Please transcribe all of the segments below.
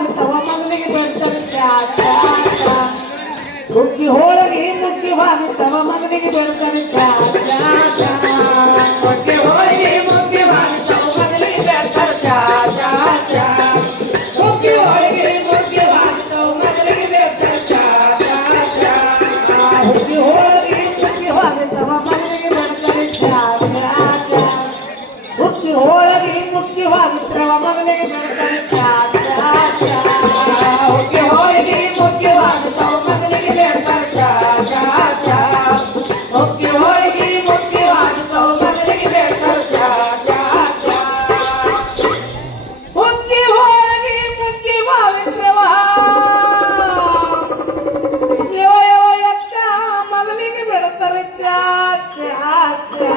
ಬಾರಿತವ ಮಗನಿಗೆ ಬೆಳ್ತಾರೆ ಚಾ ಚಾ ಚಾ ಹುಕ್ಕಿ ಹೋಳಿಗೆ ಮುಕ್ಕಿ ಬಾರಿತವ ಮಗನಿಗೆ ಬೆಳ್ತಾರೆ ಚಾ ಚಾ ಚಾ ಹುಕ್ಕಿ ಹೋಳಿಗೆ ಮುಕ್ಕಿ ಬಾರಿತವ ಮಗನಿಗೆ ಬೆಳ್ತಾರೆ ಚಾ ಚಾ ಚಾ ಹುಕ್ಕಿ ಹೋಳಿಗೆ ಮುಕ್ಕಿ ಬಾರಿತವ ಮಗನಿಗೆ ಬೆಳ್ತಾರೆ ಚಾ ಚಾ ಚಾ ಹುಕ್ಕಿ ಹೋಳಿಗೆ ಮುಕ್ಕಿ ಬಾರಿತವ ಮಗನಿಗೆ ಬೆಳ್ತಾರೆ ಚಾ ಚಾ ಚಾ ಹುಕ್ಕಿ ಹೋಳಿಗೆ ಮುಕ್ಕಿ ಬಾರಿತವ ಮಗನಿಗೆ ಬೆಳ್ತಾರೆ ಚಾ ಚಾ ಚಾ ಹುಕ್ಕಿ ಹೋಳಿಗೆ ಮುಕ್ಕಿ ಬಾರಿತವ ಮಗನಿಗೆ ಬೆಳ್ತಾರೆ ಚಾ ಚಾ ಚಾ ಹುಕ್ಕಿ ಹೋಳಿಗೆ ಮುಕ್ಕಿ ಬಾರಿತವ ಮಗನಿಗೆ ಬೆಳ್ತಾರೆ ಚಾ ಚಾ ಚಾ ಹುಕ್ಕಿ ಹೋಳಿಗೆ ಮುಕ್ಕಿ ಬಾರಿತವ ಯವ ಯವ ಯಕ್ಕ ಮಗನಿಗೆ ಬೆಳ್ತಾರೆ ಚಾ ಚಾ ಚಾ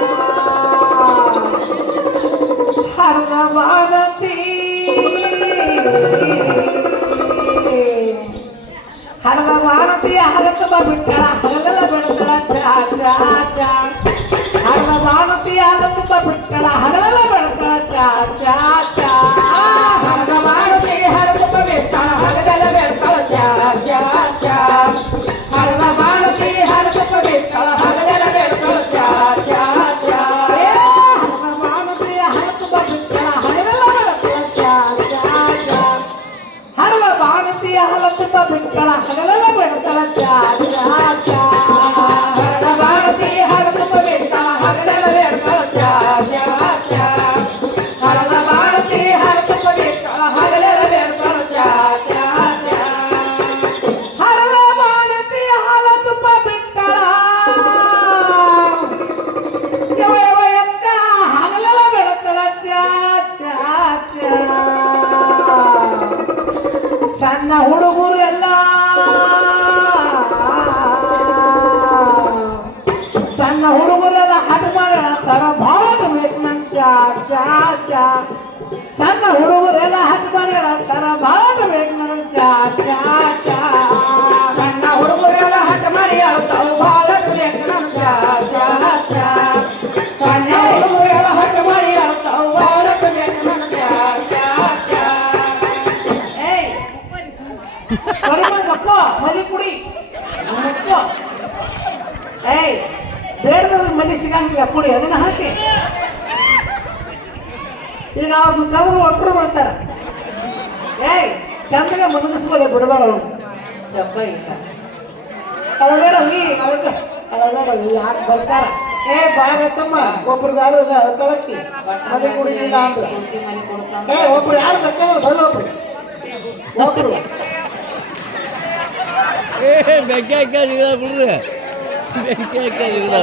ಹರದ ಬಾನತಿ ಹರದ ಬಾನತಿಯ ಹಗತ ಬಿಟ್ಟಳ ಹಗಲ ಬೆಳತಳ ಚಾ ಚಾ ಚಾ ಹರದ ಬಾನತಿಯ ಹಗತ ಬಿಟ್ಟಳ ಹಗಲ ಬೆಳತಳ ಚಾ ಚಾ ಚಾ ಹರದ ಬಾನತಿಗೆ ಹರದ ಬಿಟ್ಟಳ ಹಗಲ ಬೆಳತಳ ಚಾ ಚಾ ಚಾ ಹರದ ಬಾನತಿಗೆ ಹರದ ಬಿಟ್ಟಳ ಹಗಲ ಬೆಳತಳ ಚಾ ಚಾ ಚಾ ಹರವ ಬಾಣತಿಯ ಹಲತುಪ ಬಿಟ್ಟಳ ಹಗಲೆಲ್ಲ ಬೆಳತಳ ಚಾ ಚಾ ಚಾ ಹರವ ಬಾಣತಿಯ ಹಲತುಪ ಬಿಟ್ಟಳ ಹಗಲೆಲ್ಲ ಬೆಳತಳ ಚಾ ಚಾ ಚಾ ಹರವ ಬಾಣತಿಯ ಹಲತುಪ ಬಿಟ್ಟಳ ಹಗಲೆಲ್ಲ ಬೆಳತಳ ಚಾ ಚಾ ಚಾ ಹರವ ಬಾಣತಿಯ ಹಲತುಪ ಬಿಟ್ಟಳ ಯವ ಯವ ಯಕ್ಕ ಹಗಲೆಲ್ಲ ಬೆಳತಳ ಚಾ ಚಾ ಚಾ ಸಣ್ಣ ಹುಡುಗರು ಎಲ್ಲ ಸಣ್ಣ ಹುಡುಗರೆಲ್ಲ ಹಠ ಮಾಡ್ಯಾರ ಭಾಳ ಬೇಕು ನನ್ ಚಾ ಚಾ ಚಾ ಸಣ್ಣ ಹುಡುಗರೆಲ್ಲ ಹಠ ಮಾಡ್ಯಾರ ಭಾಳ ಬೇಕು ನನ್ ಚಾ ಚಾ ಚಾ ಸಣ್ಣ ಹುಡುಗರೆಲ್ಲ ಹಠ ಮಾಡಿ ಹೇಳ್ತಾವ ಭಾಳ ಬೇಕು ನನ್ ಚಾ ಚಾ ಚಾ ಸಣ್ಣ ಹುಡುಗರೆಲ್ಲ ಹಠ ಮಾಡಿ ಹೇಳ್ತಾವ ಭಾಳ ಬೇಕು ನನ್ ಚಾ ಚಾ ಚಾ ಮಕ್ಕ ಮರಿ ಕುಡಿ ಮಕ್ಕ ಏಯ್ ಬೇಡದ್ರ ಮನಿ ಸಿಗಂಗಿಲ್ಲ ಕುಡಿ ಅದನ್ನ ಹಾಕಿ ಈಗ ಅವ್ರನ್ನ ಕವರು ಒಟ್ಟರು ಮಾಡ್ತಾರೆ ಏಯ್ ಚಂದಗೆ ಮನಗಿಸ್ಕೊಳ್ಳಿ ಬಿಡಬೇಡ ಅವ್ರು ಚಪ್ಪ ಇಲ್ಲ ಅಳಬೇಡವಿ ಅಳಬೇಡವಿ ಯಾಕೆ ಬರ್ತಾರ ಏ ಬಾರತ್ತಮ್ಮ ಒಬ್ರಿಗೆ ಯಾರು ಕಳಕ್ಕಿ ಮನೆ ಕುಡಿಲಿಲ್ಲ ಅಂದ್ರೆ ಏ ಒಬ್ರು ಯಾರು ಬೇಕಾದ್ರೆ ಬರೋಬ್ರು ಒಬ್ರು ಬೆಂಕಿ ಹಾಕಿದ ಬಿಡ್ರಿ ಬೆಂಕಿ ಹಾಕಿದ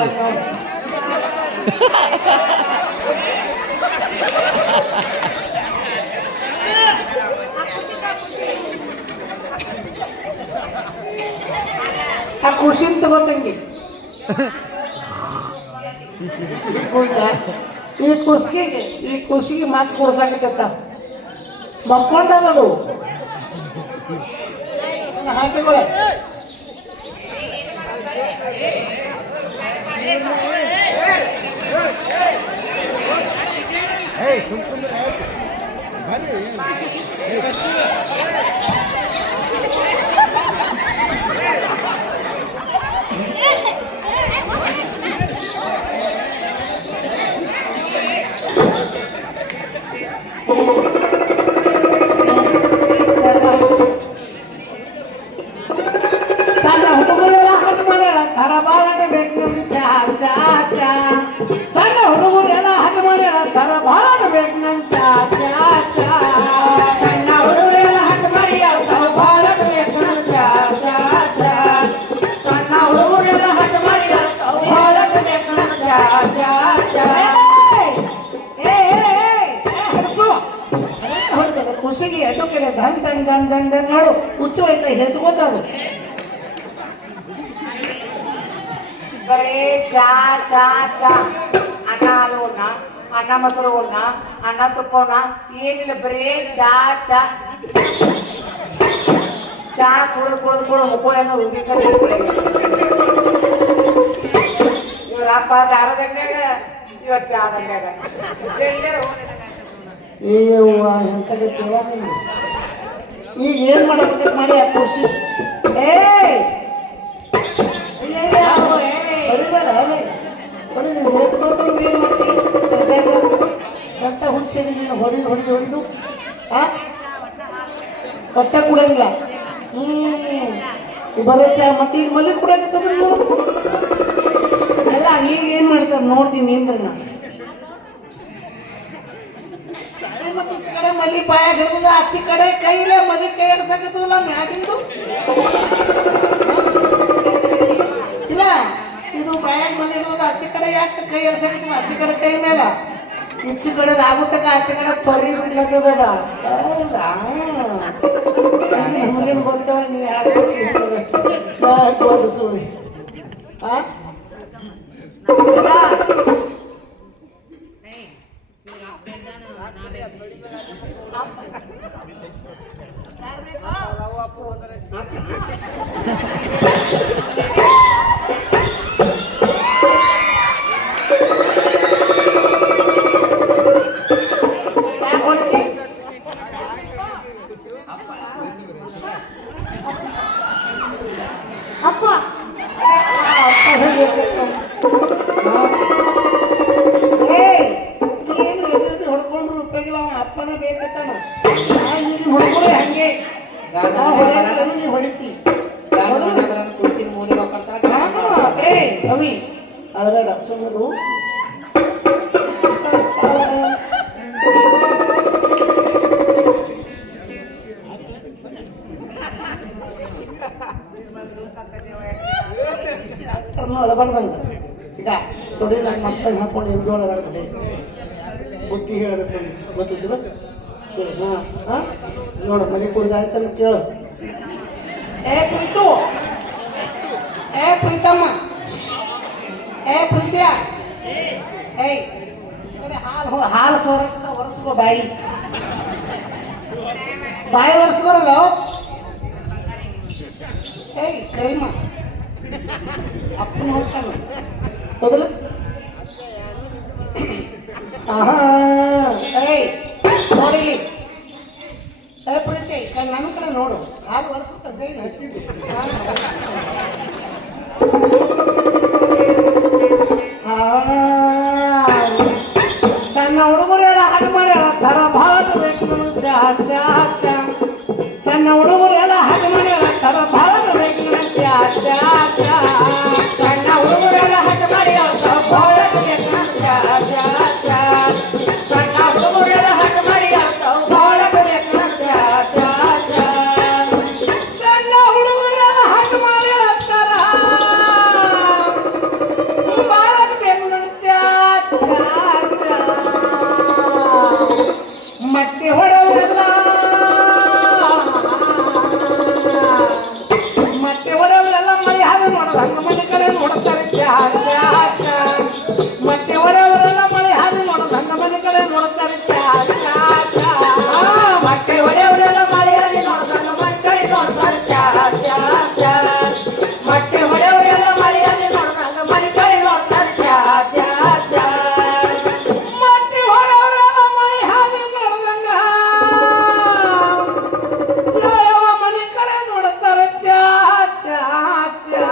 ಆ ಖುಷಿನ್ ತಗೊಂಡಂಗೆ ಈ ಖುಷಿಗೆ ಮಾತು ಕೊಡ್ಸಾಕತ್ತ ಮಕ್ಕೊಂಡಾಗದು ಹಾಕಿಕೊಳ್ಳ ಸಣ್ಣ ಹುಡುಗರೆಲ್ಲ ಹಣ್ಣು ಮಾಡ್ಯಾಳ ಕರಬಾರನೆ ಬೇಕು ನಮ್ಗೆ ಚಾ ಚಾ ಚಾ ಸಣ್ಣ ಹುಡುಗರೆಲ್ಲ ಹಣ್ಣು ಮಾಡ್ಯಾಳ ಕರಬಾರನೆ ಬೇಕು ನಮ್ಗೆ ಚಾ ಚಾ ಚಾ ಸಣ್ಣ ಹುಡುಗರೆಲ್ಲ ಹಣ್ಣು ಮಾಡಿ ಭಾರತ ಬೇಕು ನಮ್ಗೆ ಚಾ ಚಾ ಚಾ ಸಣ್ಣ ಹುಡುಗರೆಲ್ಲ ಹಣ್ಣು ಮಾಡಿ ಭಾರತ ಬೇಕು ನಮ್ಗೆ ಚಾ ಚಾ ಚಾ ಖುಷಿಗೆ ಎಟ್ಟು ಕೆಲೆ ಧನ್ ಧನ್ ಧನ್ ಧನ್ ಧನ್ ನೋಡು ಹುಚ್ಚು ಐತ ಹೆತ್ಕೋತದು ಬರೇ ಚಾ ಚಾ ಚಾ ಅನ್ನ ಹಾಲುವನ್ನ ಅನ್ನ ಮೊಸರುವನ್ನ ಅನ್ನ ತುಪ್ಪವನ್ನ ಏನಿಲ್ಲ ಬರೇ ಚಾ ಚಾ ಚಾ ಕುಡಿದು ಕುಡಿದು ಕುಡಿದು ಮುಕ್ಕೋಳನ್ನು ಇವ್ರ ಅಪ್ಪ ದಾರ ದಂಡ್ಯಾಗ ಇವತ್ತು ಚಾ ದಂಡ್ಯಾಗ ಈಗ ಏನ್ ಮಾಡಬೇಕು ಮಾಡಿ ಆ ಖುಷಿ ಏ ಹೊಡಿಬೇಡ ಅಲ್ಲೇ ಹೊಡಿದು ಏನ್ ಮಾಡ್ತಿ ಎಂತ ಹುಚ್ಚಿದಿ ನೀನು ಹೊಡಿದು ಹೊಡಿದು ಹೊಡಿದು ಆ ಹೊಟ್ಟೆ ಕುಡಿಯಂಗಿಲ್ಲ ಬರೇ ಚಾ ಮತ್ತೆ ಈಗ ಮಲ್ಲಿ ಕುಡಿಯಕತ್ತದ ನೋಡು ಎಲ್ಲ ಈಗ ಏನ್ ಮಾಡ್ತಾರೆ ನೋಡ್ತೀನಿ ನಿಂದ್ರೆ ನಾ ಮತ್ತೆ ಈಚೆ ಕಡೆ ಮಲ್ಲಿ ಪಾಯ ಹಿಡಿದ ಆಚೆ ಕಡೆ ಕೈಲೇ ಮಲ್ಲಿ ಕೈ ಎಡ್ಸಕತ್ತದಲ್ಲ ಮ್ಯಾಗಿಂದು ಇಲ್ಲ ಇದು ಪಾಯಾಗ ಮಲ್ಲಿ ಹಿಡಿದ ಆಚೆ ಕಡೆ ಯಾಕೆ ಕೈ ಎಡ್ಸಕತ್ತದ ಆಚೆ ಕಡೆ ಕೈ ಮೇಲೆ ಈಚೆ ಕಡೆ ಆಗುತ್ತಕ ಆಚೆ ಕಡೆ ಪರಿ ಬಿಡ್ಲತ್ತದ ಹೌದಾ ನಮಗೇನು ಗೊತ್ತವ ನೀವು ಯಾಕೆ ಸುಳಿ ಆ ಅಪ್ಪ ಹೊಡ್ಕೊಂಡ್ರು ಉಪಯೋಗಿಲ್ಲ ಅವ ಅಪ್ಪನ ಬೇಕತ್ತಾನ ಈಗ ಹೊಡ್ಕೊಂಡ್ರೆ ಹಂಗೆ ಹೊಡಿತಿ ಅವಿ ಅಳಬೇಡ ಸುಮ್ಮರು ಒಳಬಂದಂಗ ಈಗ ತೊಡಿ ನನ್ನ ಮಕ್ಕಳನ್ನ ಹಾಕೊಂಡು ಎಲ್ಲಿ ಒಳಗಡೆ ಬುದ್ಧಿ ಹೇಳಬೇಕು ಗೊತ್ತಿದ್ರು ಹಾಂ ಹಾಂ ನೋಡು ಮನೆ ಕುಡಿದಾಯ್ತಲ್ಲ ಕೇಳು ಏ ಪ್ರೀತು ಏ ಪ್ರೀತಮ್ಮ ಏ ಪ್ರೀತಿಯ ಏಯ್ ಹಾಲು ಸೋರಕ್ಕಿಂತ ಒರೆಸ್ಕೋ ಬಾಯಿ ಒರೆಸ್ಕೊರಲ್ಲ ಏಯ್ ಕೈಮ ಅಪ್ಪನ ಹೋಗ್ತಾನೆ ಹೌದಲ್ಲ ಏಯ್ ನೋಡಿಲಿ ಏ ಪ್ರೀತಿ ನನ್ನ ಕಡೆ ನೋಡು ಹಾಲು ಒರೆಸುತ್ತದೆ ಹತ್ತಿದ್ದು ಸಣ್ಣ ಹುಡುಗರೆಲ್ಲ ಹಾಗೆ ಮಾಡಿ ಥರ ಭಾಳ ಬೇಕು ಚಾ ಚಾ ಚಾ ಸಣ್ಣ ಹುಡುಗರೆಲ್ಲ ಹಾಗೆ ಮಾಡಿ ಥರ ಭಾಳ ಬೇಕು ಚಾ ಚಾ ಚಾ ಸಣ್ಣ ಹುಡುಗರೆಲ್ಲ ಹಾಗೆ ಮಾಡಿ ಭಾಳ ಬೇಕು ಚಾ ಚಾ ಚಾ ಸಣ್ಣ ಹುಡುಗರೆಲ್ಲ ಹಾಗೆ ಮಾಡಿ ಭಾಳ ಬೇಕು ಚಾ ಚಾ ಚಾ ಸಣ್ಣ ಹುಡುಗರೆಲ್ಲ ಹಾಗೆ ಮಾಡಿ ಅಂತಾರ ಭಾಳ ಬೇಕು ಚಾ ಚಾ ಚಾ ಮತ್ತೆ ಹೊಡವರೆಲ್ಲ ಮತ್ತೆ ಹೊರವರೆಲ್ಲ ಮಳೆ ಹಾಗೆ ನೋಡೋದು ಹಂಗ ಮನೆ ಕಡೆ ನೋಡ್ತಾರೆ ಚಾ ಚಾ ಚಾ ಮತ್ತೆ ಹೊರವರೆಲ್ಲ ಮಳೆ ಹಾಗೆ ನೋಡೋದು ಹಂಗ ಮನೆ ಕಡೆ ನೋಡ್ತಾರೆ ಚಾ ಚಾ ಚಾ ಮತ್ತೆ ಹೊಡೆಯವರೆಲ್ಲ ಮಳೆ ಹಾಗೆ ನೋಡೋದು ಹಂಗ ಮನೆ ಕಡೆ ನೋಡ್ತಾರೆ ಚಾ ಚಾ ಚಾ ಮತ್ತೆ ಹೊಡೆಯವರೆಲ್ಲ ಮಳೆ ಹಾಗೆ ನೋಡೋದು ಹಂಗ ಮನೆ ಕಡೆ ನೋಡ್ತಾರೆ ಚಾ ಚಾ ಚಾ ಮತ್ತೆ ಹೊಡೆಯವರೆಲ್ಲ ಮಳೆ ಹಾಗೆ ನೋಡೋದಂಗ ಯಾವ ಮನೆ ಕಡೆ ನೋಡ್ತಾರೆ ಚಾ ಚಾ ಚಾ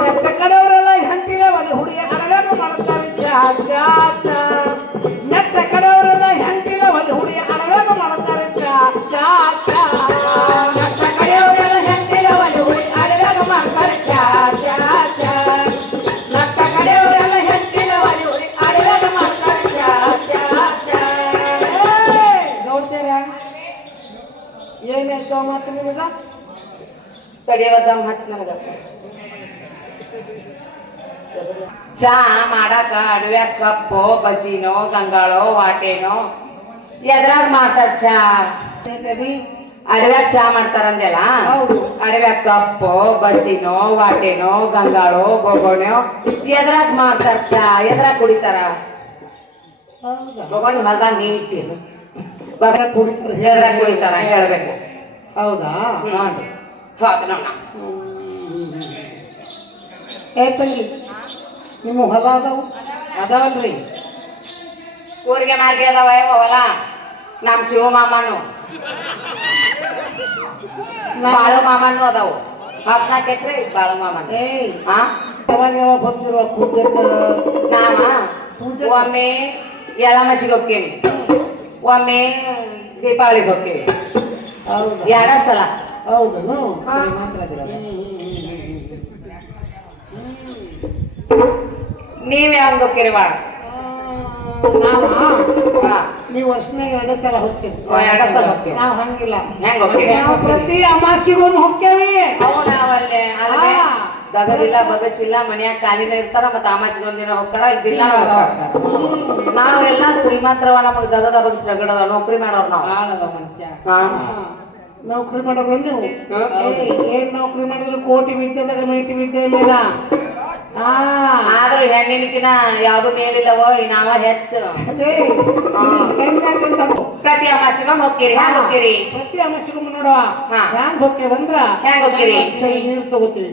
ನೆಟ್ಟ ಕಡೆಯವರೆಲ್ಲ ಹೆಂಡತಿಗೆ ಒಂದು ಹುಡುಗಿಯ ಅಡವ್ಯಾಗ ಮಾಡ್ತಾರೆ ಚಾ ಚಾ ಚಾ ನೆಟ್ಟ ಕಡೆಯವರೆಲ್ಲ ಹೆಂಡತಿಗೆ ಒಂದು ಹುಡುಗಿಯ ಅಡವ್ಯಾಗ ಮಾಡ್ತಾರೆ ಚಾ ಚಾ ಚಾ ನೆಟ್ಟ ಕಡೆಯವರೆಲ್ಲ ಹೆಂಡತಿಗೆ ಒಂದು ಹುಡುಗಿ ಅಡವ್ಯಾಗ ಮಾಡ್ತಾರೆ ಚಾ ಚಾ ಚಾ ನೆಟ್ಟ ಕಡೆಯವರೆಲ್ಲ ಹೆಂಡತಿಗೆ ಒಂದು ಹುಡುಗಿ ಅಡವ್ಯಾಗ ಮಾಡ್ತಾರೆ ಚಾ ಚಾ ಚಾ ಗೌಡ್ತೇವ್ಯಾ ಏನಾಯ್ತು ಮಾತು ನಿಮಗ ತಡೆಯೋದ ಮಾತು ನನಗ ಚಾ ಮಾಡಾಕ ಅಡವ್ಯಾಗ ಕಪ್ಪೋ ಬಸಿನೋ ಗಂಗಾಳೋ ವಾಟೇನೋ ಎದ್ರಾಗ ಮಾಡ್ತಾರ ಚಾ ಅಡವ್ಯಾಗ ಚಾ ಮಾಡ್ತಾರಂದೆಲ್ಲ ಅಡವ್ಯಾಗ ಕಪ್ಪೋ ಬಸಿನೋ ವಾಟೇನೋ ಗಂಗಾಳೋ ಬೊಗೋಣೋ ಎದ್ರಾಗ ಮಾಡ್ತಾರ ಚಾ ಎದ್ರಾಗ ಕುಡಿತಾರ ಬೊಗೋಣಿ ಹೊಲ್ದಾಗ ನೀತಿ ಎದ್ರಾಗ ಕುಡಿತಾರ ಹೇಳ್ಬೇಕು ಹೌದಾ ಹೌದು ನೋಡ ಏ ತಂಗಿ ನಿಮ್ಮ ಹೊಲ ಅದಾವು ಅದಾವಲ್ರಿ ಊರಿಗೆ ಮಾರ್ಗಿ ಅದಾವ ಹೊಲ ನಮ್ಮ ಶಿವ ಮಾಮನು ಬಾಳು ಮಾಮನು ಅದಾವು 14 ಎಕರೆ ಬಾಳು ಮಾಮನ ಏಯ್ ಹಾ ಯಾವಾಗ ಯಾವಾಗ ಬಂದಿರುವ ಪೂಜೆಗೆ ನಾವ ಪೂಜೆ ಒಮ್ಮೆ ಎಳಮಸಿಗೆ ಹೋಗ್ತೇವಿ ಒಮ್ಮೆ ದೀಪಾವಳಿಗೆ ಹೋಗ್ತೇವಿ ಹೌದು 2 ಸಲ ಹೌದನು ಹಾ. ನೀವ್ ಯಾವಾಗ ಹೋಗ್ತೀರಿವಾ ನೀವು ವರ್ಷನಾಗ 2 ಸಲ ಹೋಗ್ತೀವಿ 2 ಸಲ ಹೋಗ್ತೀವಿ ನಾವು ಹಂಗಿಲ್ಲ ಹೆಂಗ್ ಹೋಗ್ತೀವಿ ನಾವು ಪ್ರತಿ ಅಮಾಸಿಗೊಮ್ಮೆ ಹೋಗ್ತೇವಿ ಅವು ನಾವಲ್ಲೇ ಅಲ್ಲೇ ಹಾ. ದಗದಿಲ್ಲ ಬಗಸಿಲ್ಲ ಮನ್ಯಾಗ ಕಾಲಿನ ಇರ್ತಾರ ಮತ್ತ ಆಮಾಸಿಗೆ ಒಂದಿನ ಹೋಗ್ತಾರ ಇದ್ದಿಲ್ಲ ನಾವೆಲ್ಲ ಶ್ರೀಮಂತರವ ನಮಗ್ ದಗದ ಬಗಸಿ ರಗಡದ ನೌಕರಿ ಮಾಡೋರ್ ನಾವು ಹಾ. ನೌಕರಿ ಮಾಡೋರು ನೀವು ಹ್ಮ್. ಏನ್ ನೌಕರಿ ಮಾಡಿದ್ರು ಕೋಟಿ ವಿದ್ಯೆದಾಗ ಮೇಟಿ ವಿದ್ಯೆ ಮೇಲ ಆದ್ರೂ ಹೆಣ್ಣಿನಕಿನ ಯಾವ್ದು ಮೇಲಿಲ್ಲವೋ ನಾವ ಹೆಚ್ಚು ಪ್ರತಿ ಅಮಾಸಿಗೊಮ್ಮೆ ಹೋಗ್ತೀರಿ ಹ್ಯಾಂಗ ಹೋಗ್ತೀರಿ ಪ್ರತಿ ಅಮಾಸಿಗೊಮ್ಮೆ ನೋಡುವ ಹಾ. ಹ್ಯಾಂಗ ಹೋಗ್ತೇವಂದ್ರ ಹೆಂಗ್ ಹೋಗ್ತೀರಿ ಚಳಿ ನೀರು ತಗೋತೀವಿ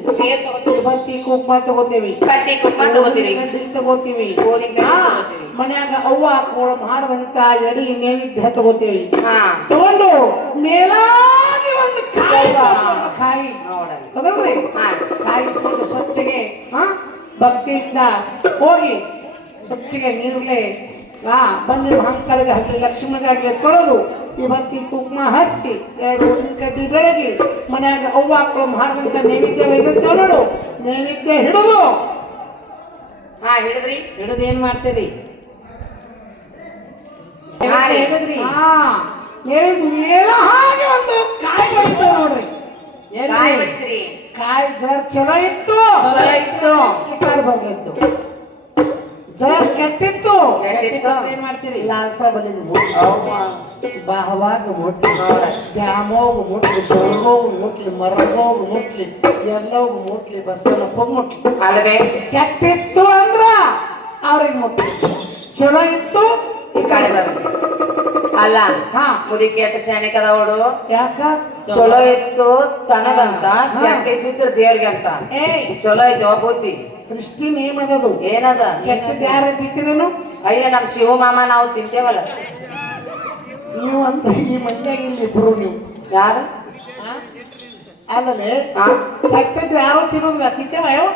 ಬತ್ತಿ ಕುಂಕುಮ ತಗೋತೀವಿ ಕಟ್ಟಿ ಕುಕ್ಮ ತಗೋತೀರಿ ಗಡ್ಡಿ ತಗೋತೀವಿ ಗೋಧಿ ಗಡ್ಡಿ ಹಾ. ತಗೋತೀರಿ. ಮನ್ಯಾಗ ಅವ್ವ ಮಾಡುವಂತ ಎಡಿ ನೈವೇದ್ಯ ತಗೋತೀವಿ ಹಾ ತಗೊಂಡು ಮೇಲಾಗಿ ಒಂದು ಕಾಯಿ ಯವ್ವ. ಕಾಯಿ ನೋಡಲ್ಲಿ ಹೌದಲ್ರಿ ಹಾ ಕಾಯಿ ಇಟ್ಕೊಂಡು ಸ್ವಚ್ಛಗೆ ಭಕ್ತಿಯಿಂದ ಹೋಗಿ ಸ್ವಚ್ಛಗೆ ನೀರಲ್ಲೇ ಬಂದು ಮಹಾಂಕಾಳಿಗೆ ಹಾಕಿ ಲಕ್ಷ್ಮಣಿಗಾಗಲಿ ತೊಳೆದು ಈ ಭಕ್ತಿ ಕುಂಕುಮ ಹಚ್ಚಿ 2 ಊದಿನ ಕಡ್ಡಿ ಬೆಳಗಿ ಮನ್ಯಾಗ ಅವ್ವ ಮಕ್ಕಳು ಮಾಡುವಂತ ನೈವೇದ್ಯ ಒಯ್ದಿರ್ತೇವೆ ನೋಡು ನೈವೇದ್ಯ ಹಿಡಿದು ಹಾ ಹಿಡಿದ್ರಿ ಹಿಡಿದು ಏನ್ ಮಾಡ್ತೀರಿ ಹಾ ರೀ. ಹಿಡಿದ್ರಿ ಮೇಲ ಹಾಗೆ ಒಂದು ಕಾಯಿ ಬರ್ತೇವೆ ನೋಡ್ರಿ ಕಾಯಿ ಬಿಡ್ತೀರಿ ಕಾಯಿ ಜರ್ ಚಲೋ ಇತ್ತು ಚಲೋ ಇತ್ತು. ಈ ಕಾಳು ಬರ್ಲಿತ್ತು ಜರ್ ಕೆಟ್ಟಿತ್ತು ಏನ್ ಮಾಡ್ತೀರಿ ಲಾಲ್ಸ ಬಲಿಗೆ ಬಾಹವಾಗ ಮುಟ್ಲಿ ದ್ಯಾಮೋಗ ಮುಟ್ಲಿ ಬೆಳಗೋಗ ಮುಟ್ಲಿ ಮರಗೋಗ ಮುಟ್ಲಿ ಎಲ್ಲೋಗ ಮುಟ್ಲಿ ಬಸವನಪ್ಪ ಮುಟ್ಲಿ ಅಲ್ವೇ ಕೆಟ್ಟಿತ್ತು ಅಂದ್ರ ಅವ್ರಿಗೆ ಮುಟ್ಲಿ ಚಲೋ ಇತ್ತು ಈ ಕಡೆ ಬಂದು ಅಲ್ಲ ಹಾ ಮುದಿಕೆ ಎಟ್ಟು ಸೈನಿಕ ಅದಾವಡು ಯಾಕ ಚಲೋ ಇತ್ತು ತನಗಂತ ಕೆಟ್ಟಿದ್ದಿದ್ರು ದೇವ್ರಿಗೆ ಅಂತ ಏಯ್ ಚಲೋ ಐತಿ ಬುದ್ಧಿ ಸೃಷ್ಟಿ ನೇಮದದು ಏನದ ಕೆಟ್ಟದ್ದು ಯಾರ ತಿಂತೀರೇನು ಅಯ್ಯ ನಮ್ ಶಿವ ಮಾಮ ನಾವು ತಿಂತೇವಲ್ಲ ನೀವು ಅಂದ್ರೆ ಈ ಮಂಡ್ಯಾಗ ಇಲ್ಲಿ ಇಬ್ರು ನೀವು ಯಾರು ಅಲ್ಲದೆ ಹಾ ಕೆಟ್ಟದ್ದು ಯಾರೋ ತಿನ್ನೋದಿಲ್ಲ ತಿಂತೇವ ಯಾವ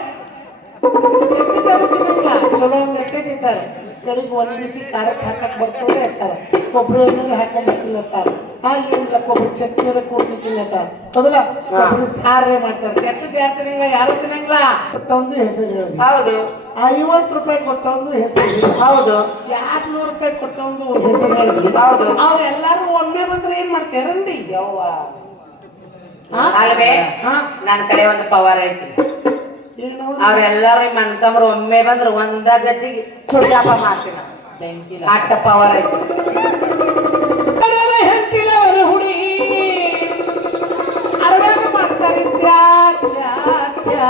ಕೆಟ್ಟದ್ದು ಯಾರು ತಿನ್ನೋದಿಲ್ಲ ಚಲೋ ಒಂದು ಎಟ್ಟೆ ತಿಂತಾರೆ ಕಡೆಗೆ ಒಣಗಿಸಿ ಖಾರಕ್ಕೆ ಹಾಕಕ್ ಬರ್ತದೆ ಇರ್ತಾರೆ ಕೊಬ್ಬರಿ ಎಣ್ಣೆ ಹಾಕೊಂಡ್ ತಿನ್ನತ್ತಾರೆ ಏನಿಲ್ಲ ಕೊಬ್ಬರಿ ಚಟ್ನಿ ಕೂಡಿ ತಿನ್ನತ್ತಾರೆ ಹೌದಲ್ಲ ಕೊಬ್ಬರಿ ಸಾರೇ ಮಾಡ್ತಾರೆ ಕೆಟ್ಟದ್ದು ಯಾರು ತಿನ್ನಂಗಿಲ್ಲ ಯಾರು ತಿನ್ನಂಗಿಲ್ಲ ಕೊಟ್ಟೊಂದು ಹೆಸರು ಹೇಳಿ ಹೌದು 50 ರೂಪಾಯಿ ಕೊಟ್ಟೊಂದು ಹೆಸರು ಹೇಳಿ ಹೌದು 200 ರೂಪಾಯಿ ಕೊಟ್ಟೊಂದು ಹೆಸರು ಹೇಳಿ ಹೌದು ಅವ್ರೆಲ್ಲಾರು ಒಮ್ಮೆ ಬಂದ್ರೆ ಏನ್ ಮಾಡ್ತಾರಂಡಿ ಯವ್ವ ಅಲ್ವೇ ನನ್ನ ಕಡೆ ಒಂದು ಪವರ್ ಐತಿ ಏನು ಅವ್ರೆಲ್ಲಾರು ನಿಮ್ಮ ಅಣ್ತಮ್ರು ಒಮ್ಮೆ ಬಂದ್ರು ಒಂದ ಗಜ್ಜಿಗೆ ಸುಜಾಪ ಮಾಡ್ತೀನಿ ಬೆಂಕಿಲ ಅಟ್ಟ ಪವರ್ ಐತಿ ಹೆಂತಿಲವರು ಹುಡಿ ಅರವಾಗ ಮಾಡ್ತಾರೆ ಚಾ ಚಾ ಚಾ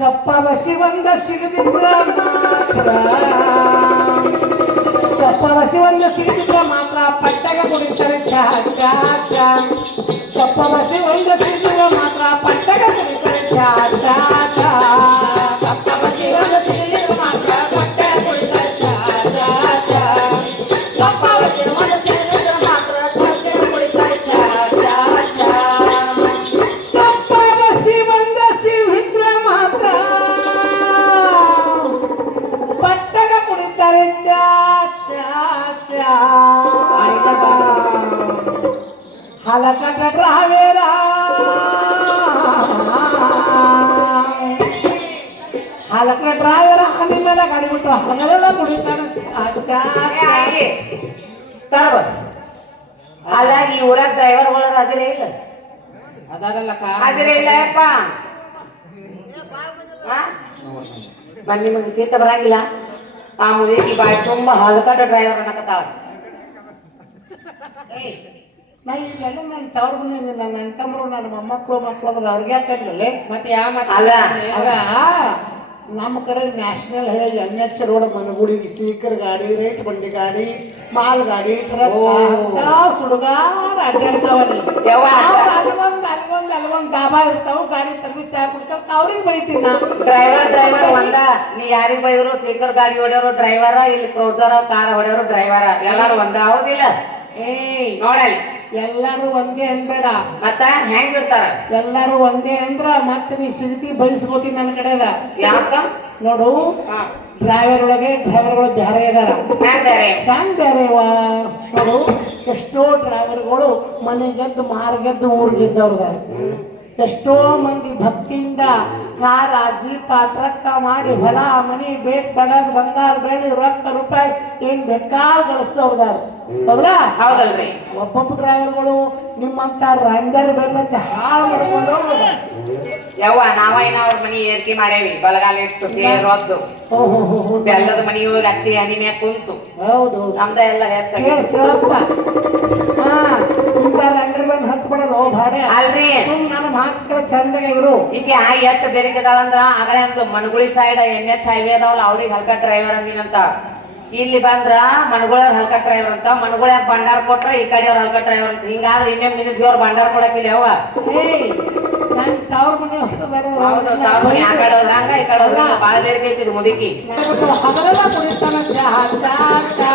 ಕಪ್ಪ ಬಸಿ ಒಂದ ಸಿಗದಿದ್ರ ಮಾತ್ರ ಕಪ್ಪ ಬಸಿ ಒಂದ ಸಿಗದಿದ್ರ ಮಾತ್ರ ಪಟ್ಟಗ ಕುಡಿತಾರೆ ಚಾ ಚಾ ಚಾ ಕಪ್ಪ ಬಸಿ ಒಂದ ಸಿಗದಿದ್ರ ಮಾತ್ರ ಪಟ್ಟಗ ಕುಡಿತಾರೆ ಚಾ ಚಾ ಚಾ ಕಪ್ಪ ಬಸಿ ಒಂದ ಸಿಗದಿದ್ರ ಮಾತ್ರ ಪಟ್ಟಗ ಕುಡಿತಾರೆ ಚಾ ಚಾ ಚಾ ಕಪ್ಪ ಬಸಿ ಒಂದ ಸಿಗದಿದ್ರ ಮಾತ್ರ ಪಟ್ಟಗ ಕುಡಿತಾರೆ ಚಾ ಚಾ ಚಾ ಕಪ್ಪ ಬಸಿ ಒಂದ ಸಿಗದಿದ್ರ ಮಾತ್ರ ಪಟ್ಟಗ ಕುಡಿತಾರೆ ಚಾ ಚಾ ಚಾ ಹಲಕಟ ಡ್ರಾವೇರ ಹಲಕಟ ಡ್ರಾವೇರ ಹಂದಿ ಮೇಲೆ ಗಾಡಿ ಬಿಟ್ಟು ಹಗಲೆಲ್ಲ ಕುಡಿತಾನೆ ಚಾ ಚಾ ತರಬ ಅಲ್ಲ ಈ ಊರಾಗ ಡ್ರೈವರ್ಗಳು ಅದಿರೇ ಇಲ್ಲ ಅದಾರಲ್ಲ ಅದಿರೇ ಇಲ್ಲ ಯಪ್ಪ ಬಂದ್ ನಿಮಗೆ ಸೀತ ಬರಂಗಿಲ್ಲ ಆ ಮುದುಕಿ ಬಾಯಿ ತುಂಬ ಹಲಕಟ ಡ್ರೈವರ್ ಅನ್ನಕತ್ತಾಳ ನಾ ಈಗೆಲ್ಲ ನನ್ನ ತವ್ರ ಮನೆಯಿಂದ ನನ್ನ ಅಣ್ಣತಮ್ಮರು ನನ್ನ ಮೊಮ್ಮಕ್ಕಳು ಮಕ್ಕಳು ಅದ್ರ ಅವ್ರಿಗೆ ಯಾಕಂದ್ರೆ ಮತ್ತೆ ಯಾವ ಅಲ್ಲ ಆಗ ನಮ್ಮ ಕಡೆ ನ್ಯಾಷನಲ್ ಹೈವೇ NH ರೋಡ್ ಮನಗುಡಿಗೆ ಸೀಕರ್ ಗಾಡಿ ರೇಟ್ ಬಂಡಿ ಗಾಡಿ ಮಾಲ್ ಗಾಡಿ ಟ್ರಕ್ ಓ. ಅಂತ ಸುಡುಗಾರ ಅಡ್ಡಾಡ್ತಾವಲ್ಲಿ ಯವ್ವ, ಅಲ್ಗೊಂದ್ ಡಾಬಾ ಇರ್ತಾವ ಗಾಡಿ ತೆಗ್ದು ಚಾ ಕುಡಿತಾವ ಅವ್ರಿಗೆ ಬೈತೀನಿ ನಾ ಡ್ರೈವರ್ ಒಂದ ನೀ ಯಾರಿಗ್ ಬೈದ್ರು ಸೀಕರ್ ಗಾಡಿ ಹೊಡೆಯೋರು ಡ್ರೈವರ ಇಲ್ಲಿ ಕ್ರೂಸರ್ ಕಾರ್ ಹೊಡೆಯೋರು ಡ್ರೈವರ ಎಲ್ಲಾರು ಒಂದ ಹೌದಿಲ್ಲ ಏಯ್ ನೋಡಲ್ ಎಲ್ಲಾರು ಒಂದೇ ಅನ್ಬೇಡ ಮತ್ತ ಹೆಂಗ್ ಇರ್ತಾರ ಎಲ್ಲಾರು ಒಂದೇ ಅಂದ್ರ ಮತ್ತೆ ನೀ ಸಿಗತಿ ಬಯಸ್ಕೋತೀನಿ ನನ್ನ ಕಡೆದ ಯಾಕ ನೋಡು ಹಾ, ಡ್ರೈವರ್ಗಳು ಬೇರೆ ಇದಾರ ಹೆಂಗ್ ಬೇರೆ ಹ್ಯಾಂಗ್ ಬೇರೆವಾ ನೋಡು ಎಷ್ಟೋ ಡ್ರೈವರ್ಗಳು ಮನೆ ಗೆದ್ದು ಮಾರ್ ಗೆದ್ದು ಊರ್ ಗೆದ್ದವ್ರದಾರ ಎಷ್ಟೋ ಮಂದಿ ಭಕ್ತಿಯಿಂದ ಕಾರ ಜೀಪ ಟ್ರಕ್ಕ ಮಾಡಿ ಹೊಲ ಮನಿ ಬೇಕ್ ಬಡಗ್ ಬಂಗಾರ ಬೆಳ್ಳಿ ರೊಕ್ಕ ರೂಪಾಯಿ ಏನ್ ಬೇಕಾದ ಗಳಿಸ್ತವ್ರದಾರ ಹೌದಾ ಹೌದಲ್ರಿ ಒಬ್ಬೊಬ್ಬ ಡ್ರೈವರ್ಗಳು ನಿಮ್ಮಂತ ರಂಗರ್ ಬೆಲ್ಲಕ್ಕೆ ಹಾಳು ಮಾಡ್ಕೊಂಡು ಹೋಗ್ಬೋದ ಯವ್ವ ನಾವೇನ ಅವ್ರ ಮನಿ ಏರ್ಕೆ ಮಾಡೇವಿ ಬಲಗಾಲ ಇಟ್ಟು ಸೇರೋದ್ದು ಓಹೋ ಬೆಲ್ಲದ ಮನಿ ಹೋಗಿ ಅತ್ತಿ ಹನಿ ಮ್ಯಾಗ ಕುಂತು ಹೌದು ನಮ್ದ ಎಲ್ಲ ಹೆಚ್ಚಾಗಿ ಕೇಳ ಶಿವಪ್ಪ ಹಾ ಇಂಥ ರಂಗರ್ ಬೆಲ್ಲ ಹತ್ತು ಬಿಡಲ್ಲ ಭಾಡೆ ಅಲ್ರಿ ಸುಮ್ ನನ್ನ ಮಾತುಗಳ ಚಂದಾಗ ಇರು ಈಗ ಎಷ್ಟ್ ಬೆರಿಕದಾಳಂದ್ರ ಆಗಲೇ ಅಂತ ಮಣಗುಳಿ ಸೈಡ್ NH ಹೈವೇ ಅದಾವಲ್ಲ ಅವ್ರಿಗೆ ಹಲ್ಕ ಡ್ರೈವರ್ ಅಂದಿನಂತ ಇಲ್ಲಿ ಬಂದ್ರ ಮಣಗುಳ ಹಲ್ಕ ಡ್ರೈವರ್ ಅಂತ ಮಣಗುಳ ಬಂಡಾರ ಕೊಟ್ರ ಈ ಕಡೆ ಅವ್ರ ಹಲ್ಕ ಡ್ರೈವರ್ ಅಂತ ಹಿಂಗಾದ್ರೆ ಇನ್ನೇ ಮಿನಿಸ್ಗೆ ಅವ್ರ ಬಂಡಾರ ಕೊಡಕಿಲ್ಲ ಯಾವ ಏಯ್ ನನ್ ತವ್ರ ಮನೆ ಹೊರದಾರೆ ಹೌದು ತಾವ್ ಮನಿ ಆ ಕಡೆ ಹೋದ್ರಂಗ ಈ ಕಡೆ ಹೋದ್ರಂಗ ಬಾಳ ಬೇರೆ ಕೇಳ್ತಿದ್ ಮುದುಕಿ ಹಗಲೆಲ್ಲ ಕುಡಿತಾನ ಚಹಾ ಚಾ ಚಾ